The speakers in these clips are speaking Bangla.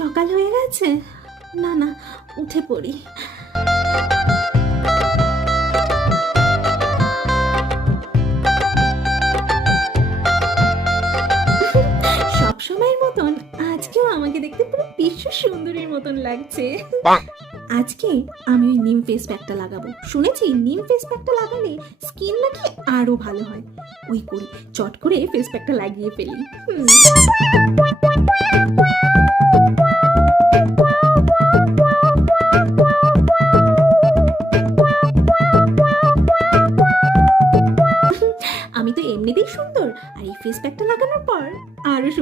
সকাল হয়ে গেছে? না না উঠে পড়ি। সব সময়ের মতন আজকেও আমাকে দেখতে পুরো বিশ্ব সুন্দরীর মতন লাগছে। আজকে আমি ওই নিম ফেস প্যাকটা লাগাবো। শুনেছি নিম ফেস প্যাকটা লাগালে স্কিন নাকি আরও ভালো হয়। ওই করি চট করে ফেস প্যাকটা লাগিয়ে ফেলি।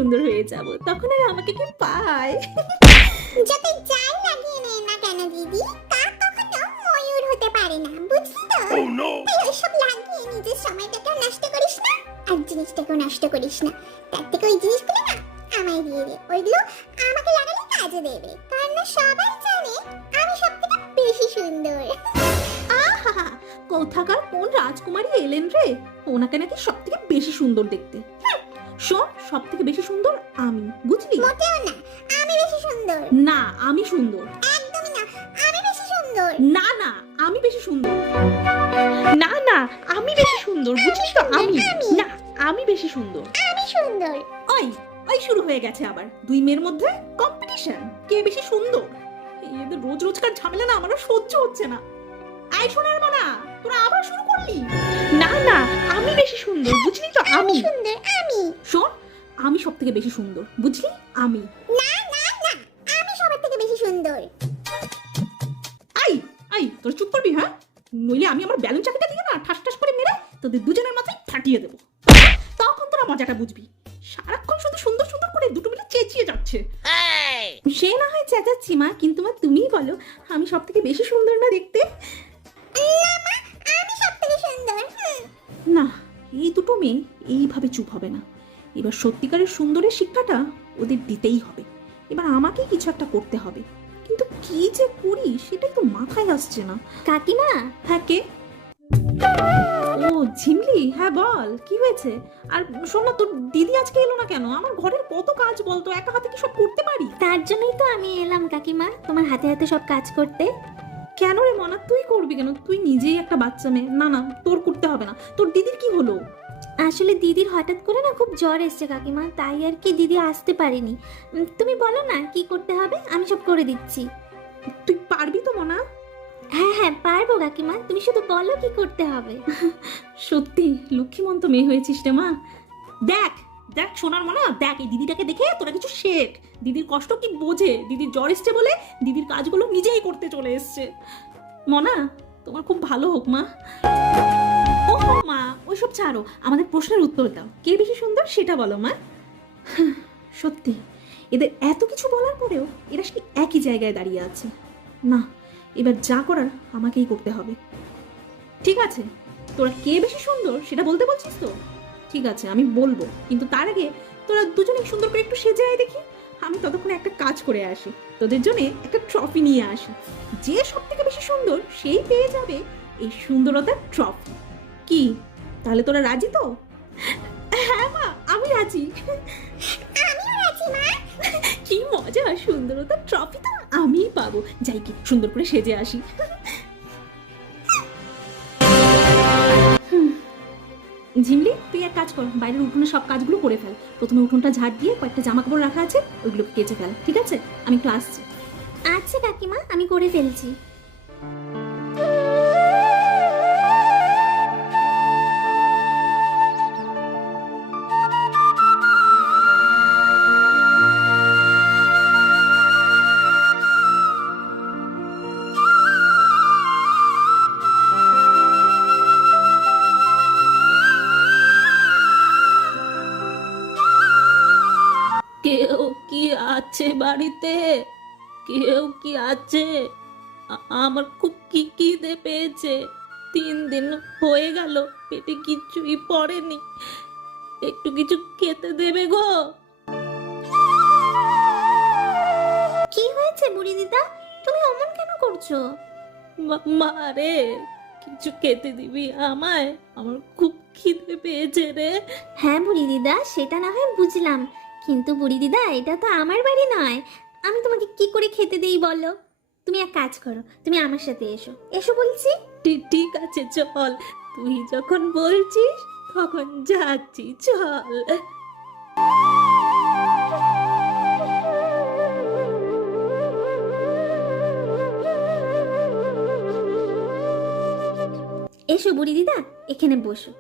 সুন্দর হয়ে যাব তখন আর আমাকে কি পায়? যত যাই লাগিয়ে নে না কেন দিদি তা কখনো ময়ূর হতে পারে না বুঝলি তো? তাই ওইসব লাগিয়ে নিজের সময়টাকেও নষ্ট করিস না আর জিনিসটাকেও নষ্ট করিস না। তার থেকে ওই জিনিসগুলো না আমায় দিয়ে দে ওইগুলো আমাকে লাগালে কাজে দেবে কারণ না সবাই জানে আমি সব থেকে বেশি সুন্দর। আহা কোথাকার কোন রাজকুমারী এলেন রে? ওনাকে নাকি সব থেকে বেশি সুন্দর দেখতে। শোন সব থেকে বেশি সুন্দর আমি বুঝলি? মোটেও না আমি বেশি সুন্দর। না আমি সুন্দর। একদমই না আমি বেশি সুন্দর। না না আমি বেশি সুন্দর। না না আমি বেশি সুন্দর বুঝলি তো? আমি না আমি। বেশি সুন্দর। আমি সুন্দর। ওই ওই শুরু হয়ে গেছে আবার। দুই মেয়ের মধ্যে কম্পিটিশন কে বেশি সুন্দর? এদের রোজ রোজকার ঝামেলা না আমারও সহ্য হচ্ছে না। আই শোনার মানা তোরা আবার শুরু করলি? না না আমি বেশি সুন্দর বুঝলি তো? আমি। সুন্দর শোন আমি সব থেকে বেশি সুন্দর বুঝলি? আমি। না না না আমি সবার থেকে বেশি সুন্দর। আই আই তোর চুপ করবি হ্যাঁ? নইলে আমি আমার ব্যালেন্স চাকিটা দিয়ে না ঠাস ঠাস করে মেরে তোদের দুজনের মাথায় ফাটিয়ে দেবো। এইভাবে চুপ হবে না। এবার সত্যিকারের সুন্দরের শিক্ষাটা ওদের দিতেই হবে। এবার আমাকেই কিছু একটা করতে হবে। কিন্তু কি যে করি সেটাই তো মাথায় আসছে না। কাকিমা? হ্যাঁ কে? ও ঝিমলি? হ্যাঁ বল কি হয়েছে? আর শোন না তোর দিদি আজকে এলো না কেন? আমার ঘরের কত কাজ বলতো? একা হাতে কি সব করতে পারি? তার জন্যই তো আমি এলাম কাকিমা। তোমার হাতে হাতে সব কাজ করতে। কেন রে মনা? তুই করবি কেন? তুই নিজেই একটা বাচ্চা মেয়ে। না না তোর করতে হবে না। তোর দিদির কি হলো? আসলে দিদির হঠাৎ করে না খুব জ্বর এসছে কাকিমা তাই আর কি দিদি আসতে পারেনি। উম, তুমি বলো না কি করতে হবে? আমি সব করে দিচ্ছি। তুই পারবি তো মনা? হ্যাঁ হ্যাঁ পারব কাকিমা। তুমি শুধু বলো কি করতে হবে। সত্যি লক্ষ্মীমন্ত মেয়ে হয়েছিস রে মা। দেখ দেখ সোনার মনা দেখ এই দিদিটাকে দেখে তোরা কিছু শেখ। দিদির কষ্ট কি বোঝে? দিদির জ্বর এসছে বলে দিদির কাজগুলো নিজেই করতে চলে এসছে। মনা, তোমার খুব ভালো হোক মা। ও মা, ওইসব ছাড়ো, আমাদের প্রশ্নের উত্তর দাও। কে বেশি সুন্দর সেটা বলো মা। সত্যি, এদের এত কিছু বলার পরেও এরা সেই একই জায়গায় দাঁড়িয়ে আছে। না, এবার যা করার আমাকেই করতে হবে। ঠিক আছে, তোরা কে বেশি সুন্দর সেটা বলতে বলছিস তো? ঠিক আছে আমি বলব। কিন্তু তার আগে তোরা দুজনে সুন্দর করে একটু সেজে আয় দেখি। আমি ততক্ষণে একটা কাজ করে আসি। তোদের জন্য একটা ট্রফি নিয়ে আসি। যে সব থেকে বেশি সুন্দর সেই পেয়ে যাবে এই সুন্দরতার ট্রফি কি? তাহলে তোরা রাজি তো? হ্যাঁ মা আমি রাজি। আমিও রাজি মা। কি মজা সুন্দরতার ট্রফি তো আমিই পাবো। যাই কি সুন্দর করে সেজে আসি। ঝিমলি, তুই এক কাজ কর, বাইরের উঠোনে সব কাজগুলো করে ফেল। প্রথমে উঠোনটা ঝাড় দিয়ে কয়েকটা জামা কাপড় রাখা আছে, ওইগুলোকে কেচে ফেল, ঠিক আছে? আমি একটু আসছি। আচ্ছা কাকিমা, আমি করে ফেলছি। বাড়িতে কেউ কি আছে? আমার খুব কি খিদে পেয়েছে। তিন দিন হয়ে গেল পেটে কিছুই পড়েনি। একটু কিছু খেতে দেবে গো। কি হয়েছে বুড়ি দিদা? তুমি অমন কেন করছ? মা- রে কিছু খেতে দিবি আমায়? আমার খুব খিদে পেয়েছে রে। হ্যাঁ বুড়ি দিদা সেটা না হয় বুঝলাম। কিন্তু বুড়ি দিদা এটা তো আমার বাড়ি নয়। আমি তোমাকে কি করে খেতে দেই বলো? তুমি এক কাজ করো তুমি আমার সাথে এসো। এসো বলছি। ঠিক আছে চল। তুই যখন বলছিস তখন যাচ্ছি চল। এসো বুড়ি দিদা এখানে বসো।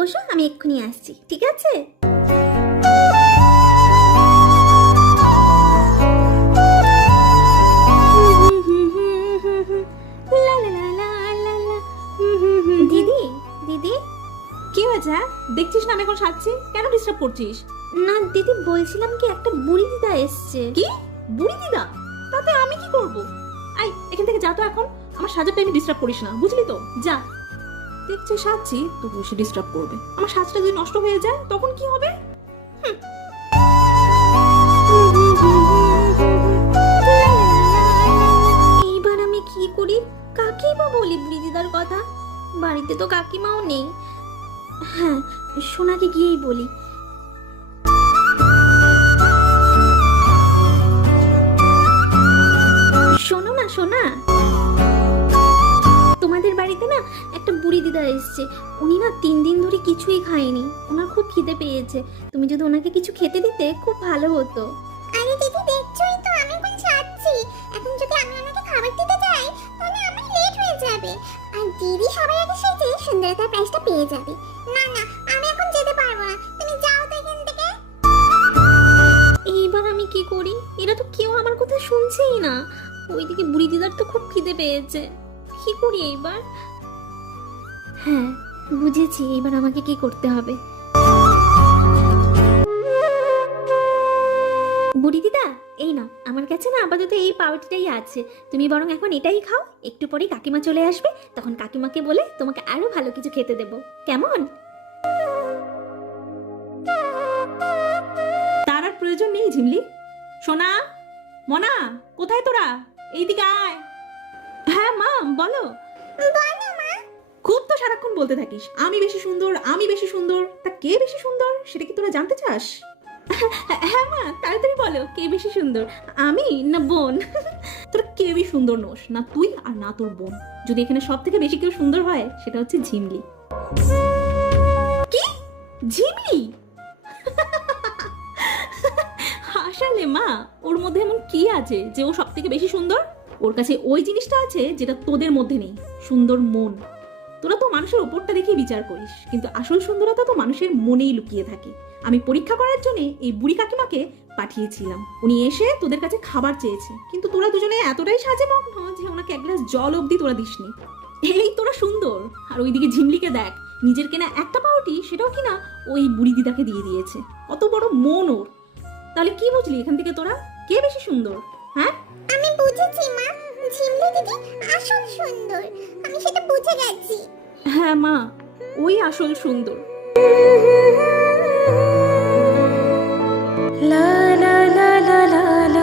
বসো আমি এক্ষুনি আসছি ঠিক আছে। দিদি দিদি? কি হয়েছে? হ্যাঁ দেখছিস না আমি এখন সাজছি? কেন ডিস্টার্ব করছিস? না দিদি বলছিলাম কি একটা বুড়ি দিদা এসছে। কি? বুড়ি দিদা? তাতে আমি কি করব? আই এখান থেকে যা তো এখন। আমার সাজার টাইমে ডিস্টার্ব করিস না বুঝলি তো? যা। দেখছে সাজছি তো বসে ডিস্টার্ব করবে। আমার সাজটা যদি নষ্ট হয়ে যায়, তখন কি হবে? এইবার আমি কি করি? কাকেই বা বলি বৃদিদার কথা। বাড়িতে তো কাকিমাও নেই। হ্যাঁ সোনাকে গিয়েই বলি। শোনো না, সোনা। এসছে উনি না তিন দিন ধরে কিছুই খায়নি। ওনার খুব খিদে পেয়েছে। তুমি যদি ওনাকে কিছু খেতে দিতে খুব ভালো হতো। আরে দিদি দেখছোই তো আমি এখন ছাড়ছি এখন যদি আমি ওনাকে খাবার দিতে যাই তাহলে আমার লেট হয়ে যাবে। আর দিদি সবার আগে সেজে সুন্দরতার প্রাইসটা পেয়ে যাবে। না না আমি এখন যেতে পারব না। তুমি যাও তো এখান থেকে। এইবার আমি কি করি? এরা তো কেউ আমার কথা শুনছেই না। ওইদিকে বুড়ি দিদার তো খুব খিদে পেয়েছে। কি করি এইবার? হ্যাঁ বুঝেছি। এবার আমাকে কি করতে হবে? বুড়ি দিদা এই না আমার কাছে না আপাতত এই পাউরুটিটাই আছে। তুমি বরং এখন এটাই খাও। একটু পরেই কাকিমা চলে আসবে। তখন কাকিমাকে বলে তোমাকে আরও ভালো কিছু খেতে দেবো। কেমন? তার আর প্রয়োজন নেই ঝিমলি। সোনা মনা কোথায় তোরা? এইদিকে আয়। হ্যাঁ মা বলো খুব তো সারাক্ষণ বলতে থাকিস। আমি বেশি সুন্দর আমি বেশি সুন্দর তা কে বেশি সুন্দর? সেটা কি তোরা জানতে চাস? হ্যাঁ মা তাড়াতাড়ি বলো কে বেশি সুন্দর? আমি না বোন? তোরা কেউই সুন্দর নোস না তুই আর না তোর বোন। যদি এখানে সব থেকে বেশি কেউ সুন্দর হয় সেটা হচ্ছে ঝিমলি। কি? ঝিমলি? হাসালে মা ওর মধ্যে এমন কি আছে যে ও সব থেকে বেশি সুন্দর? ওর কাছে ওই জিনিসটা আছে যেটা তোদের মধ্যে নেই সুন্দর মন। তোরা তো মানুষের ওপরটা দেখেই বিচার করিস। কিন্তু আসল সুন্দরতা তো মানুষের মনেই লুকিয়ে থাকে। আমি পরীক্ষা করার জন্য এই বুড়ি কাকিমাকে পাঠিয়েছিলাম। উনি এসে তোদের কাছে খাবার চেয়েছে। কিন্তু তোরা দুজনে এতটাই সাজে মগ্ন যে ওনাকে এক গ্লাস জল অবধি তোরা দিসনি। এই তোরা সুন্দর। আর ওইদিকে ঝিমলিকে দেখ, নিজের কেনা একটা পাউটি সেটাও কিনা ওই বুড়ি দিদাকে দিয়ে দিয়েছে। কত বড় মন ওর। তাহলে কি বুঝলি এখান থেকে তোরা? কে বেশি সুন্দর? দিদি আসল সুন্দর। আমি সেটা বুঝে গেছি। হ্যাঁ মা ওই আসল সুন্দর। লা